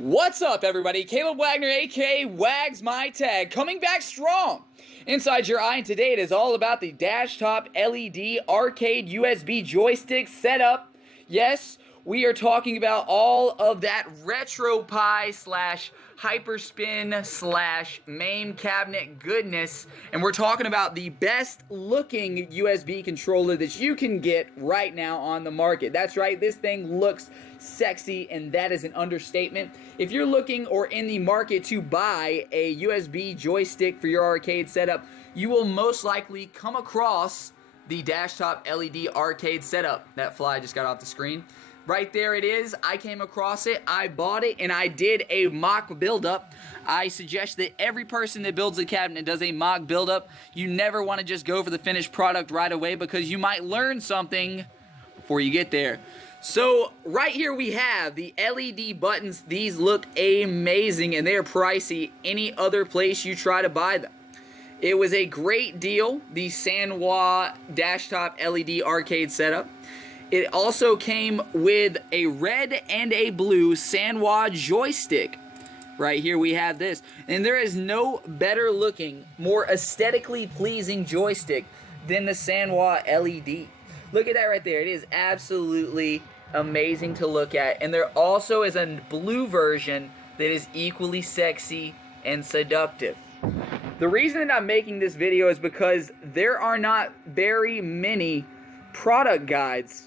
What's up, everybody? Caleb Wagner, aka Wags My Tag, coming back strong inside your eye. And today it is all about the Dashtop LED arcade USB joystick setup. Yes, we are talking about all of that RetroPie slash HyperSpin slash Mame cabinet goodness, and we're talking about the best looking USB controller that you can get right now on the market. That's right, this thing looks sexy, and that is an understatement. If you're looking or in the market to buy a USB joystick for your arcade setup, you will most likely come across the Dashtop LED arcade setup. That fly just got off the screen. Right there it is. I came across it, I bought it, and I did a mock build-up. I suggest that every person that builds a cabinet does a mock build-up. You never want to just go for the finished product right away because you might learn something before you get there. So right here we have the LED buttons. These look amazing, and they're pricey any other place you try to buy them. It was a great deal, the Sanwa Dashtop LED arcade setup. It also came with a red and a blue Sanwa joystick. Right here we have this. And there is no better looking, more aesthetically pleasing joystick than the Sanwa LED. Look at that right there. It is absolutely amazing to look at. And there also is a blue version that is equally sexy and seductive. The reason that I'm making this video is because there are not very many product guides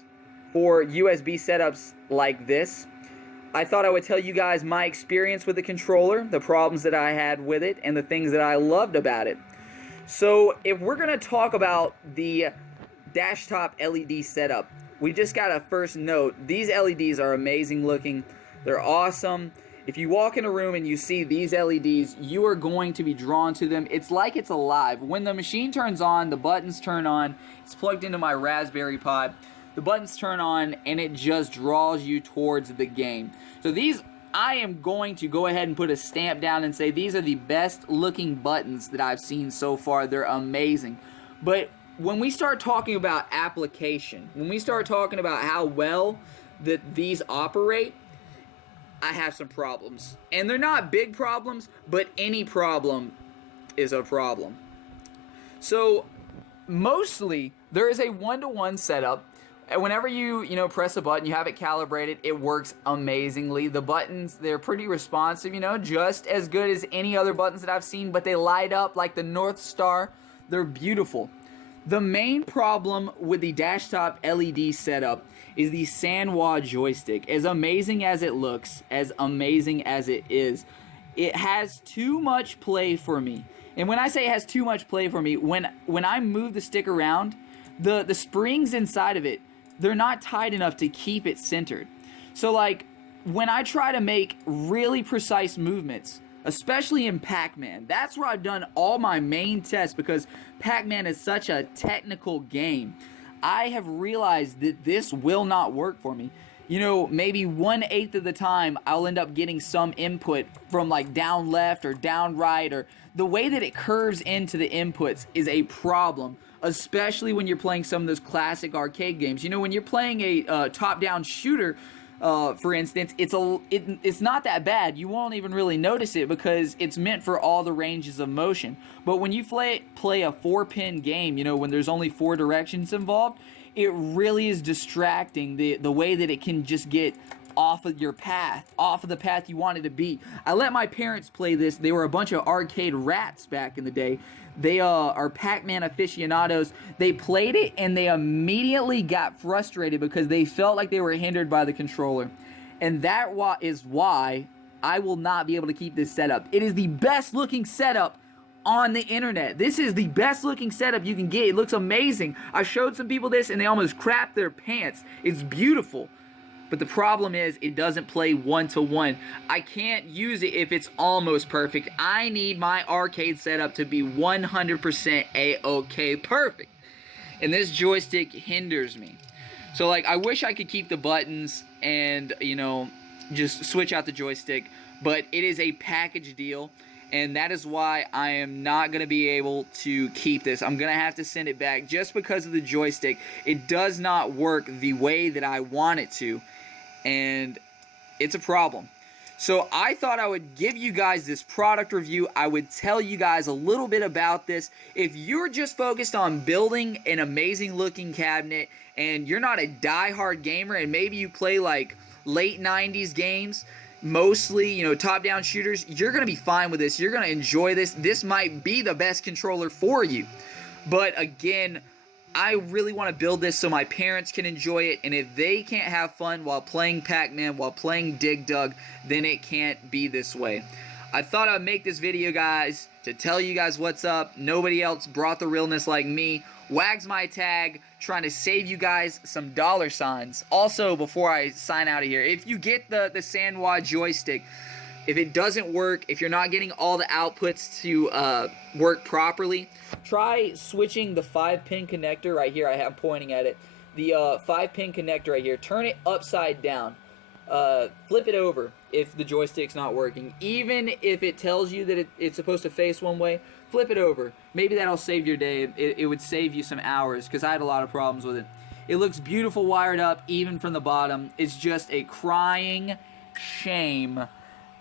for USB setups like this. I thought I would tell you guys my experience with the controller, the problems that I had with it, and the things that I loved about it. So if we're going to talk about the Dashtop LED setup, we just got to first note, these LEDs are amazing looking. They're awesome. If you walk in a room and you see these LEDs, you are going to be drawn to them. It's like it's alive. When the machine turns on, the buttons turn on. It's plugged into my Raspberry Pi. The buttons turn on and it just draws you towards the game. So these, I am going to go ahead and put a stamp down and say these are the best looking buttons that I've seen so far. They're amazing. But when we start talking about application, when we start talking about how well that these operate, I have some problems. And they're not big problems, but any problem is a problem. So mostly there is a one-to-one setup. Whenever you press a button, you have it calibrated, it works amazingly. The buttons, they're pretty responsive, just as good as any other buttons that I've seen, but they light up like the North Star. They're beautiful. The main problem with the Dashtop LED setup is the Sanwa joystick. As amazing as it looks, as amazing as it is, it has too much play for me. And when I say it has too much play for me, when I move the stick around, the springs inside of it, they're not tight enough to keep it centered. So like, when I try to make really precise movements, especially in Pac-Man, that's where I've done all my main tests because Pac-Man is such a technical game. I have realized that this will not work for me. Maybe 1/8 of the time I'll end up getting some input from like down left or down right, or the way that it curves into the inputs is a problem, especially when you're playing some of those classic arcade games. When you're playing a top-down shooter, for instance, it's not that bad. You won't even really notice it because it's meant for all the ranges of motion. But when you play a 4-pin game, when there's only 4 directions involved, it really is distracting the way that it can just get off of your path, off of the path you wanted to be. I let my parents play this. They were a bunch of arcade rats back in the day. They are Pac-Man aficionados. They played it and they immediately got frustrated because they felt like they were hindered by the controller. And that is why I will not be able to keep this setup. It is the best looking setup on the internet. This is the best looking setup you can get. It looks amazing. I showed some people this and they almost crapped their pants. It's beautiful. But the problem is it doesn't play one-to-one. I can't use it if it's almost perfect. I need my arcade setup to be 100% A-OK perfect. And this joystick hinders me. So like, I wish I could keep the buttons and, just switch out the joystick. But it is a package deal. And that is why I am not going to be able to keep this. I'm going to have to send it back just because of the joystick. It does not work the way that I want it to. And it's a problem. So I thought I would give you guys this product review. I would tell you guys a little bit about this. If you're just focused on building an amazing looking cabinet and you're not a die-hard gamer and maybe you play like late 90s games, mostly, you know, top-down shooters, you're going to be fine with this. You're going to enjoy this. This might be the best controller for you. But again, I really want to build this so my parents can enjoy it, and if they can't have fun while playing Pac-Man, while playing Dig Dug, then it can't be this way. I thought I'd make this video, guys, to tell you guys what's up. Nobody else brought the realness like me. Wags my tag, trying to save you guys some dollar signs. Also, before I sign out of here, if you get the Sanwa joystick, if it doesn't work, if you're not getting all the outputs to work properly, try switching the 5-pin connector right here. I have pointing at it. The 5-pin connector right here. Turn it upside down. Flip it over if the joystick's not working. Even if it tells you that it's supposed to face one way, flip it over. Maybe that'll save your day. It would save you some hours, because I had a lot of problems with it. It looks beautiful wired up, even from the bottom. It's just a crying shame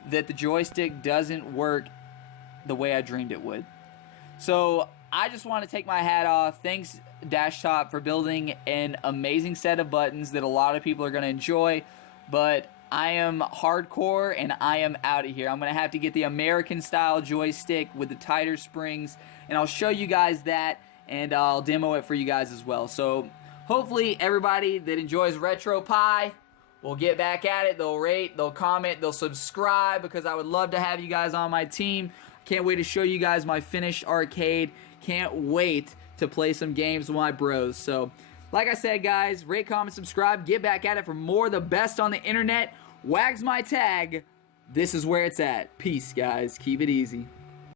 that the joystick doesn't work the way I dreamed it would. So I just want to take my hat off. Thanks, Dashtop, for building an amazing set of buttons that a lot of people are going to enjoy. But I am hardcore, and I am out of here. I'm going to have to get the American-style joystick with the tighter springs, and I'll show you guys that, and I'll demo it for you guys as well. So hopefully everybody that enjoys RetroPie will get back at it. They'll rate, they'll comment, they'll subscribe, because I would love to have you guys on my team. Can't wait to show you guys my finished arcade. Can't wait to play some games with my bros. So, like I said, guys, rate, comment, subscribe. Get back at it for more of the best on the internet. Wags my tag. This is where it's at. Peace, guys. Keep it easy.